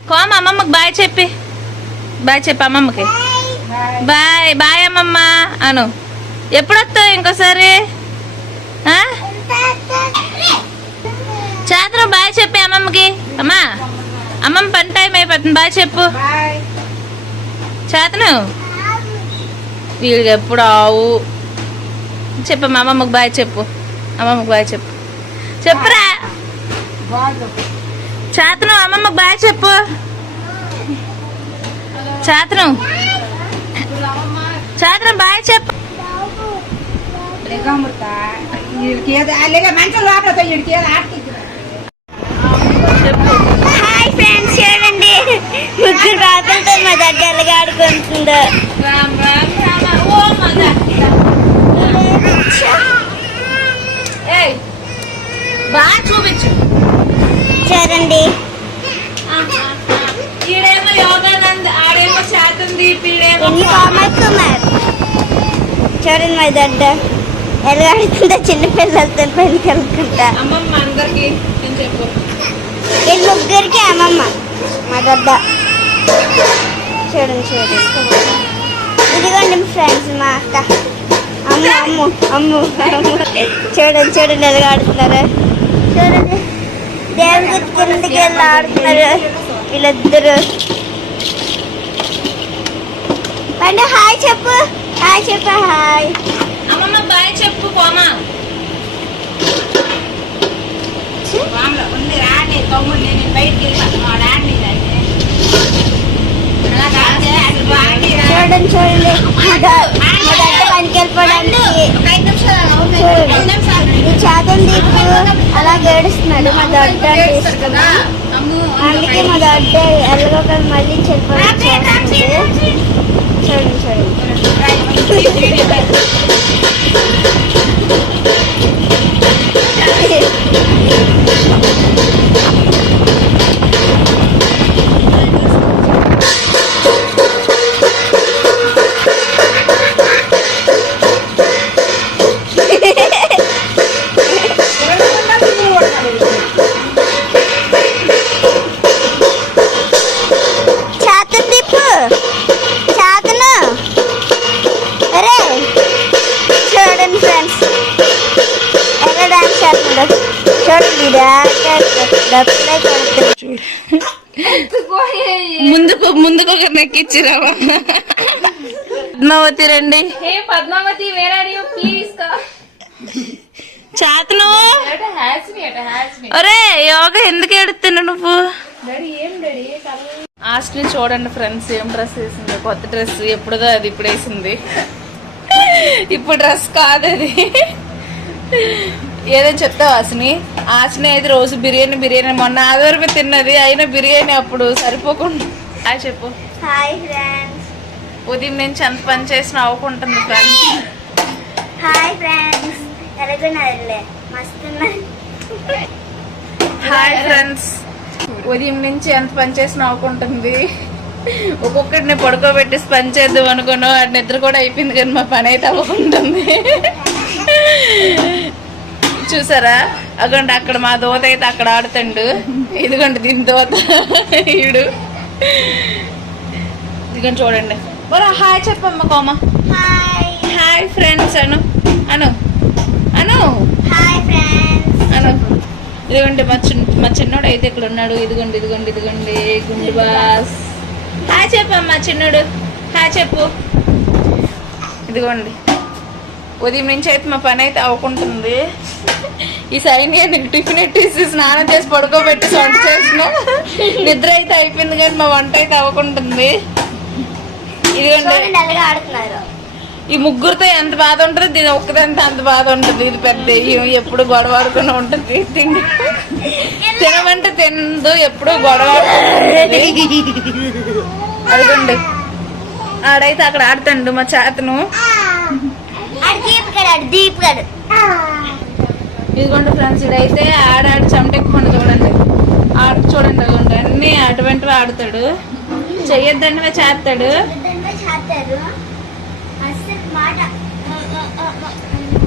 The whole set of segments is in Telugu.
కోమ అమ్మమ్మకి బాయ్ చెప్పి అమ్మమ్మకి బాయ్ బాయ్ అమ్మమ్మ అను. ఎప్పుడు వస్తావు ఇంకోసారి? చేతను బాయ్ చెప్పి అమ్మమ్మకి. అమ్మా అమ్మమ్మ పని టైం అయిపోతుంది, బాయ్ చెప్పు చేతను. వీడికి ఎప్పుడు ఆవు చెప్పమ్మా అమ్మమ్మకి బాయ్ చెప్పు. అమ్మమ్మకి బాయ్ చెప్పు. చెప్పురా చేతను, అమ్మమ్మకి బాయ్ చెప్పు చేతను. చేతను బాయ్ చెప్పు. హాయ్ ఫ్రెండ్స్, చూడండి ముగ్గురు పాపలతో మా దగ్గరగా ఆడుకుంటుందో. బాగా చూపించు చూడండి. ఈడేమో యోగానంద్, ఆడేమో శాతందీప్, ఎన్ని కామెంట్స్ ఉన్నారు చూడండి. మా దగ్గర ఎలా ఆడుతుందా చిన్నపిల్లలతో పైకి వెళ్తుంటా. అమ్మమ్మ అందరికి నేను చెప్పు. వీళ్ళు ముగ్గురికి అమ్మమ్మ మా దొడ్డ. చూడండి చూడండి, ఇదిగోండి ఫ్రెండ్స్ మా అక్క. అమ్ము అమ్ము అమ్ము అమ్ము. చూడండి చూడండి ఎలా ఆడుతున్నారు. చూడండి దేవుడి కిందకి వెళ్ళి ఆడుతున్నారు వీళ్ళిద్దరు. పండు హాయ్ చెప్పు, హాయ్ చెప్పు. హాయ్ అమ్మమ్మ బాయ్ చెప్పు. కోమా చూడండి చూడండి మా దగ్గర పనికి వెళ్ళిపోవడానికి. ఈ చేతన్ దీపు అలా గేడుస్తున్నాడు మా దొడ్డ తీసుకుని. అందుకే మా దొడ్డ ఎల్లగొక మళ్ళీ చెప్పవచ్చు. చూడండి చూడండి. ముందుకు ఒక నెక్కిచ్చిరావా? పద్మావతి రండి. పద్మావతి వేరే ప్లీజ్ చేతను. ఒరే యోగా ఎందుకు ఎడుతున్నా నువ్వు? హాస్టల్ చూడండి ఫ్రెండ్స్, ఏం డ్రెస్ వేసింది, కొత్త డ్రెస్. ఎప్పుడుదో అది ఇప్పుడు వేసింది. ఇప్పుడు డ్రెస్ కాదు అది. ఏదని చెప్తావు ఆశని? ఆశని అయితే రోజు బిర్యానీ మొన్న ఆదివారమే తిన్నది, అయినా బిర్యానీ అప్పుడు సరిపోకుండా. హాయ్ చెప్పు. Hi friends. ఉదయం నుంచి ఎంత పని చేసినా అవ్వకుంటుంది ఫ్రెండ్స్. హాయ్ ఫ్రెండ్స్, ఎలాగున్నారులే? మస్తున్నాయి. హాయ్ ఫ్రెండ్స్, ఉదయం నుంచి ఎంత పని చేసినా అవ్వకుంటుంది. ఒక్కొక్కటిని పడుకోబెట్టి పని చేద్దాం అనుకున్నాం, అది నిద్ర కూడా అయిపోయింది కానీ మా పని అయితే అవ్వకుంటుంది. చూసారా అగండి, అక్కడ మా దోత అయితే అక్కడ ఆడుతుండు. ఇదిగోండి దీని దోత ఈడు. ఇదిగోండి చూడండి. బరా హాయ్ చెప్పమ్మ కోమ. హాయ్ హాయ్ ఫ్రెండ్స్ అను అను అను హాయ్ ఫ్రెండ్స్ అను. ఇదిగోండి మా చిన్నోడు అయితే ఇక్కడ ఉన్నాడు. ఇదిగోండి ఇదిగోండి ఇదిగోండి గుండు బాస్. హాయ్ చెప్పమ్మా చిన్నోడు, హాయ్ చెప్పు. ఇదిగోండి ఉదయం నుంచి అయితే మా పని అయితే అవ్వకుంటుంది. ఈ సైని టిఫిన్ ఎట్టేసి స్నానం చేసి పడుకోబెట్టి వంట చేసిన, నిద్ర అయితే అయిపోయింది కానీ మా వంట అయితే అవ్వకుంటుంది. ఇదిగోండి ఈ ముగ్గురితో ఎంత బాధ ఉంటుంది, దీని ఒక్కదంతా అంత బాధ ఉంటుంది. ఇది పెద్ద ఎప్పుడు గొడవ ఆడుకుని ఉంటుంది. తినమంటే తినదు, ఎప్పుడు గొడవ ఆడుకుంటుంది. అదిగోండి ఆడైతే అక్కడ ఆడుతుండు మా చేతను. ఇదిగోండి ఫ్రెండ్స్, ఇడైతే ఆడాడు చెమటెక్కుకుండా చూడండి. చూడండి అదిగోండి అన్ని అటువంటివి ఆడుతాడు. చెయ్యొద్దండి చేస్తాడు.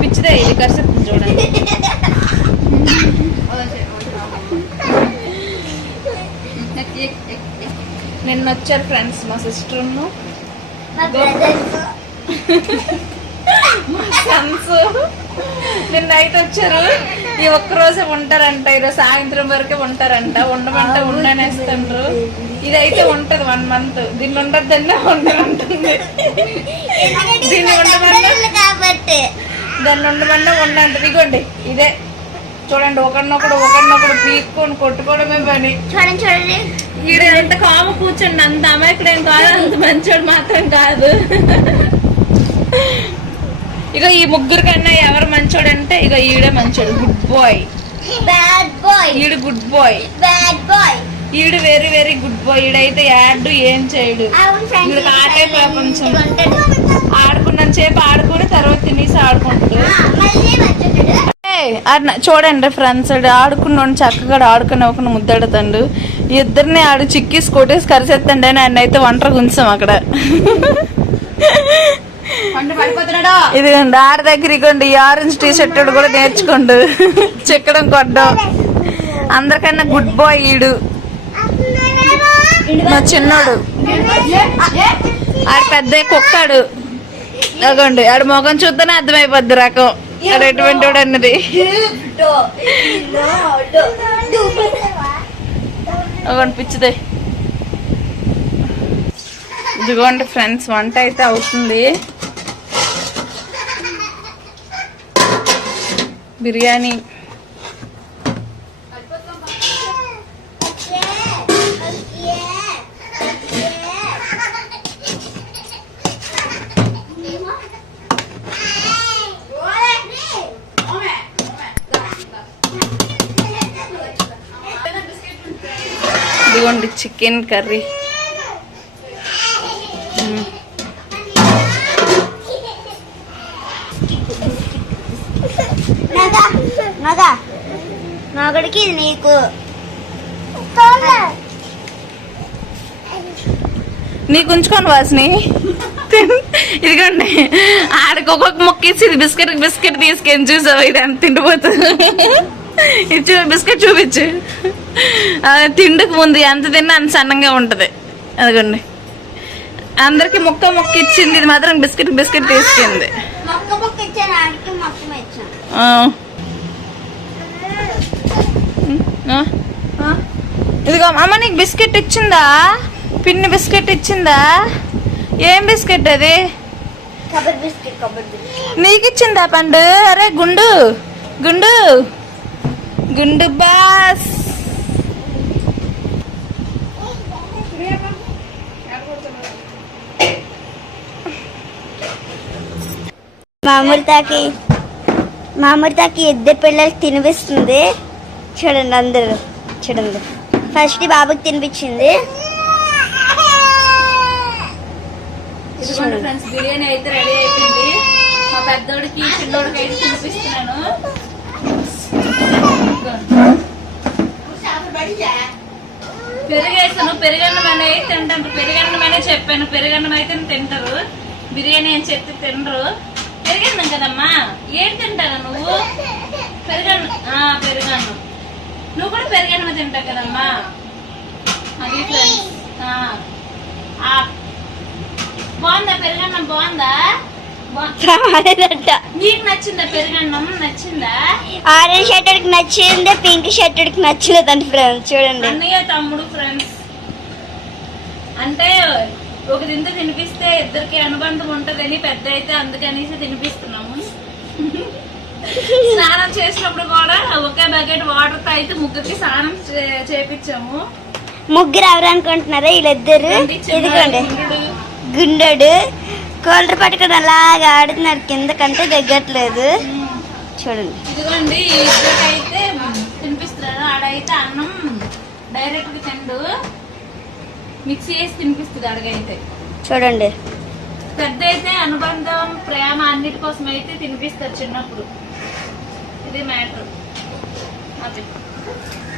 పిచ్చిదే ఇది కష్టం చూడండి. నిన్న వచ్చారు ఫ్రెండ్స్ మా సిస్టర్ను మా బ్రదర్స్ మా సన్స్ నిన్న అయితే వచ్చారు. ఈ ఒక్కరోజే ఉంటారంట, ఈరోజు సాయంత్రం వరకే ఉంటారంట. ఉండమంటే ఉండనేస్తుండ్రు. ఇదైతే ఉంటది 1 month. దీన్ని ఉండద్దని ఉంటుంది. దీన్ని ఉండమన్నా కాబట్టి దాన్ని ఉండమన్నా ఉండంటది. ఇగోండి ఇదే చూడండి, ఒకరినొకడు పీక్కొని కొట్టుకోవడమే పని. చూడండి ఈడ ఎంత కాము కూర్చోండి, అంత అమాయకుడేం కాదు, అంత మంచోడు మాత్రం కాదు. ఇక ఈ ముగ్గురు కన్నా ఎవరు మంచోడు అంటే ఇక ఈడే మంచోడు, గుడ్ బాయ్. బ్యాడ్ బాయ్, ఈడు గుడ్ బాయ్, బ్యాడ్ బాయ్. ఈడు వెరీ వెరీ గుడ్ బాయ్. ఈడైతే యాడ్ ఏం చేయడు. ఈడికి ఆటే ప్రపంచం. ఆడుకున్నంత సేపు ఆడుకుని తర్వాత తినేసి ఆడుకుంటాడు. చూడండి ఫ్రెండ్స్, ఆడుకున్నాడు చక్కగా ఆడుకుని ఒక ముద్దడుతాడు. ఇద్దరిని ఆడు చిక్కిసి కొట్టేసి కరిసేస్తాండి అని ఆయన అయితే ఒంటరి ఉంచాం అక్కడ. ఇదిగోండి ఆడ దగ్గర ఇగోండి ఈ ఆరెంజ్ టీ షర్ట్ కూడా నేర్చుకోండు చెక్కడం కొట్టడం. అందరికన్నా గుడ్ బాయ్ ఈడు, మా చిన్నోడు. ఆడ పెద్ద కుక్కాడు. అగోండి ఆడ ముఖం చూస్తేనే అర్థమైపోద్ది రకం ఆడు ఎటువంటి వాడు అన్నది. అగోండి పిచ్చిదే. ఇదిగోండి ఫ్రెండ్స్, వంట అయితే అవుతుంది. బిర్యానీ ఇదిగోండి చికెన్ కర్రీ. నాగడికి నీకు నీకు ఉంచుకోండి వాసిని. ఇదిగోండి ఆడికి ఒక్కొక్క మొక్కేసి ఇది బిస్కెట్ తీసుకొని చూసావు, ఇది అంత తిండిపోతుంది. ఇది బిస్కెట్ చూపించు. తిండికి ముందు ఎంత తిన్నా అంత సన్నంగా ఉంటది. అదిగోండి అందరికి మొక్క ఇచ్చింది, ఇది మాత్రం బిస్కెట్ తీసుకుంది. ఇదిగో అమ్మ నీకు బిస్కెట్ ఇచ్చిందా? పిన్ని బిస్కెట్ ఇచ్చిందా? ఏం బిస్కెట్ అది? నీకు ఇచ్చిందా పండు? అరే గుండు గుండు గుండు బాస్. మామూలుతాకి ఇద్దరు పిల్లలకి తినిపిస్తుంది. చూడండి అందరూ చూడండి. ఫస్ట్ బాబుకి తినిపించింది. బిర్యానీ అయితే రెడీ అయిపోయింది. మా పెద్దోడికి చిన్నోడికి అయితే తినిపిస్తున్నాను. పెరుగేసాను, పెరుగన్నమనే తింటారు. పెరుగన్నమనే చెప్పాను, పెరుగన్నం అయితే తింటారు. బిర్యానీ అని చెప్తే తినరు. పెరుగన్నం కదమ్మా, ఏం తింటారా నువ్వు? పెరుగన్నం. నువ్వు కూడా పెరుగన్నం తింటావు కదమ్మా. అది ఫ్రెండ్స్. బాగుందా పెరుగన్నం? బాగుందా? నీకు నచ్చిందా పెరుగన్నం? నచ్చిందా? ఆరెంజ్ షర్ట్ నచ్చింది, పింక్ షర్ట్ నచ్చలేదండి ఫ్రెండ్స్. చూడండి అన్నయ్య తమ్ముడు ఫ్రెండ్స్ అంటే ఒక దింత తినిపిస్తే ఇద్దరికి అనుబంధం ఉంటదని పెద్ద అయితే అందుకనేసి తినిపిస్తున్నాము. స్నానం చేసినప్పుడు కూడా ఒకే బకెట్ వాటర్ తో అయితే ముగ్గురికి స్నానం చేపించాము. ముగ్గురు ఎవరు అనుకుంటున్నారా? వీళ్ళిద్దరు. ఇదిగోండి గుండెడు కోల్డర్ పట్టుకుని అలాగా ఆడుతున్నారు, కింద కంటే దగ్గట్లేదు. చూడండి ఇదిగోండి ఇద్దరికైతే తినిపిస్తున్నారు. ఆడైతే అన్నం డైరెక్ట్ గా తిండు, మిక్సీ వేసి తినిపిస్తుంది అడగైతే. చూడండి పెద్ద అయితే అనుబంధం ప్రేమ అన్నిటి కోసం అయితే తినిపిస్తారు చిన్నప్పుడు. ఇది మ్యాటర్.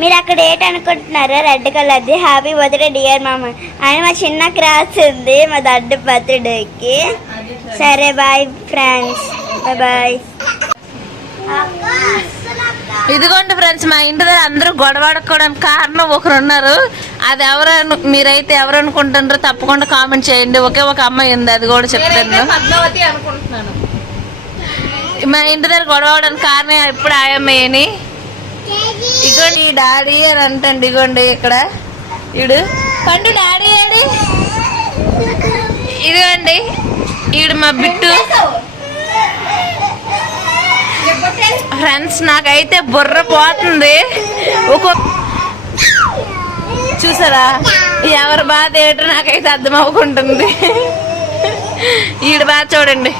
మీరు అక్కడ ఏంటనుకుంటున్నారా? రెడ్ కలర్ది హ్యాపీ బర్త్డే డియర్ మామ అని మా చిన్న క్రాస్ ఉంది మా దడ్డు బర్త్డేకి. సరే బాయ్ ఫ్రెండ్స్, బాయ్. ఇదిగోండి ఫ్రెండ్స్, మా ఇంటి దగ్గర అందరూ గొడవ ఆడుకోవడానికి కారణం ఒకరు ఉన్నారు. అది మీరైతే ఎవరు అనుకుంటున్నారో తప్పకుండా కామెంట్ చేయండి. ఒకే ఒక అమ్మాయి ఉంది, అది కూడా చెప్తాను. పద్మావతి అనుకుంటున్నాను. మా ఇంటి దగ్గర గొడవడానికి కారణం ఇప్పుడు ఆయమ్మని. ఇగోండి డాడీ అని అంటండి. ఇగోండి ఇక్కడ ఈడు పండు డాడీ ఏడి. ఇదిగోండి ఈడు మా బిట్టు. ఫ్రెండ్స్ నాకైతే బుర్ర పోతుంది. చూసారా ఎవరి బాధ ఏంటో నాకైతే అర్థం అవ్వకుంటుంది. ఈడు బాధ చూడండి.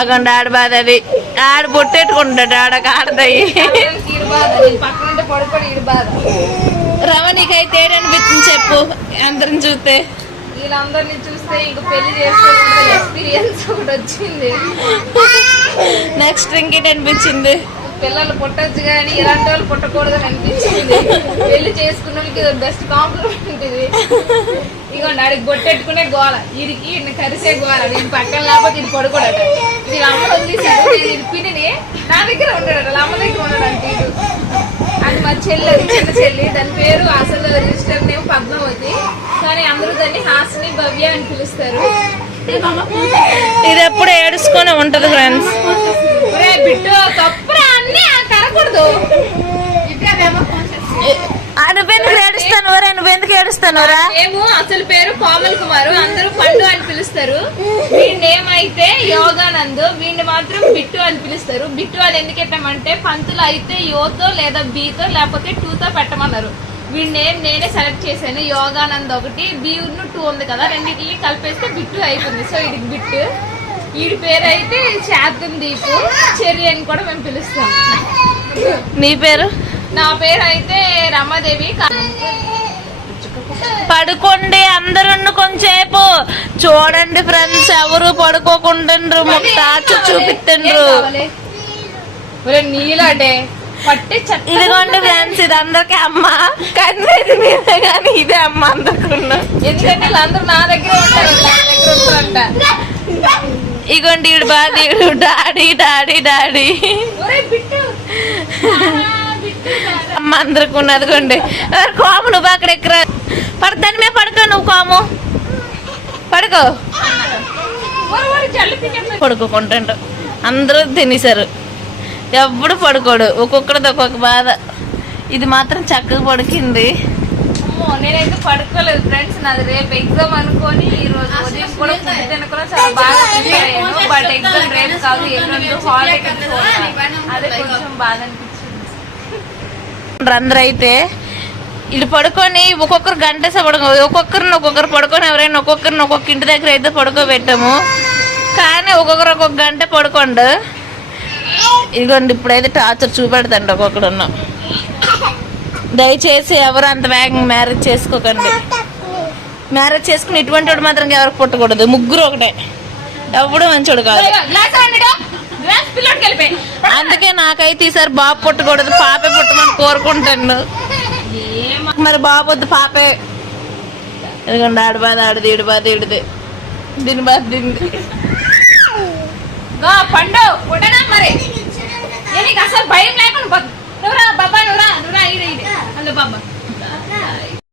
అగండి ఆడ బాధ అది. ఆడ బొట్టెట్టుకుంటాడు ఆడక ఆడదాయి. రమ నీకైతే ఏడనిపించింది చెప్పు అందరిని చూస్తే. వీళ్ళందరినీ చూస్తే ఇంక పెళ్లి చేసుకోకుండా ఎక్స్పీరియన్స్ ఒకటి వచ్చింది. నెక్స్ట్ ఇంకేంటి అనిపించింది? పిల్లలు పుట్టచ్చు కానీ ఇలాంటి వాళ్ళు పుట్టకూడదని అనిపించింది. పెళ్లి చేసుకున్న వాళ్ళకి బెస్ట్ కాంప్లిమెంట్ ఇది. ఇగోండి ఆడికి బొట్టెట్టుకునే గోల, వీడికి కరిసే గోల. నేను పక్కన లేకపోతే ఇది పడుకోడట. ఇది అమ్మ వదిలేసాడు. నేను ఇది పిన్ని నా దగ్గర ఉంటాడట, వాళ్ళ అమ్మ దగ్గర ఉన్నాడంటే. ఇది అది మా చెల్లి, చిన్న చెల్లి. దాని పేరు అసలు రిజిస్టర్ నేమ్ పద్మావతి, కానీ అందరూ దాన్ని హాసిని భవ్య అని పిలుస్తారు. ఇది ఎప్పుడు ఏడుచుకొని ఉంటది ఫ్రెండ్స్. బిడ్డు తప్పురా అన్ని తరకూడదు. నువ్వెందుకు ఏడుస్తానురా? నువ్వెందుకు ఏడుస్తానురా? మేము అసలు పేరు కోమల్ కుమారు, అందరూ పండు అని పిలుస్తారు. వీడి నేమ్ అయితే యోగానంద్, వీడిని మాత్రం బిట్టు అని పిలుస్తారు. బిట్టు అని ఎందుకు పెట్టామంటే పంతులు అయితే యోతో లేదా బీతో లేకపోతే 2తో పెట్టమన్నారు. వీడి నేమ్ నేనే సెలెక్ట్ చేశాను. యోగానంద్ ఒకటి, బి 2 ఉంది కదా, రెండింటిని కలిపేస్తే బిట్టు అయిపోయింది. సో ఇది బిట్టు. వీడి పేరు అయితే శాతం దీపు, చెర్రి అని కూడా మేము పిలుస్తాం. నీ పేరు? నా పేరు అయితే రమాదేవి. పడుకోండి అందరూ కొంచెంసేపు. చూడండి ఫ్రెండ్స్ ఎవరు పడుకోకుండారు, మాకు టార్చర్ చూపిస్తుండ్రు. నీలాటే పట్టి ఇదిగోండి ఫ్రెండ్స్, ఇది అందరికి అమ్మ కన్నది మీదే కానీ ఇదే అమ్మ అందరుకున్నా. ఎందుకంటే వీళ్ళందరూ నా దగ్గర ఉంటారంట. ఇగోండి ఈడు బాధ, ఈడు డాడీ డాడీ డాడీ అమ్మ అందరికి ఉన్నదిగోండి. కోము నువ్వు అక్కడ ఎక్కరా దాని మీద పడుకో. నువ్వు కోము పడుకో. పడుకోకుంటాడు. అందరూ తినేశారు, ఎప్పుడు పడుకోడు. ఒక్కొక్కడిది ఒక్కొక్క బాధ. ఇది మాత్రం చక్కగా పడుకుంది. నేనైతే పడుకోలేదు ఫ్రెండ్స్. నాది రేపు ఎగ్జామ్ అనుకొని ఈ రోజు ఉదయం కూడా ఫుడ్ తినకుండా చాలా బాగా ప్రిపేర్ అయ్యాను. బట్ ఎగ్జామ్ రేపు కాదు, ఎల్లుండి హాలిడే. అదే కొంచెం బాధ అనిపించింది. అందరూ అయితే ఇటు పడుకొని ఒక్కొక్కరు గంట ఒక్కొక్కరిని పడుకొని ఎవరైనా ఒక్కొక్కరిని ఒక్కొక్క ఇంటి దగ్గర అయితే పడుకోబెట్టాము. కానీ ఒక్కొక్కరు ఒక్కొక్క గంట పడుకోండు. ఇదిగోండి ఇప్పుడైతే టార్చర్ చూపెడతాండి ఒక్కొక్కడు. దయచేసి ఎవరు అంత వేగంగా మ్యారేజ్ చేసుకోకండి. మ్యారేజ్ చేసుకుని ఇటువంటి వాడు మాత్రం ఎవరికి పుట్టకూడదు. ముగ్గురు ఒకటే, ఎవడు మంచోడు కాదు. అందుకే నాకైతే ఈసారి బాబు పుట్టకూడదు, పాపే పుట్టమని కోరుకుంటాను. మరి బాబు వద్దు, పాపే. ఎందుకంటే ఆడి బాధ ఆడిది, ఈడి బాధ ఈడిది, దీని బాధ దీనిది. పండు పుట్టనా మరి అసలు భయం లేకుండా నువ్వురా బాబా, నువ్వురా ఇదే అందులో బాబా.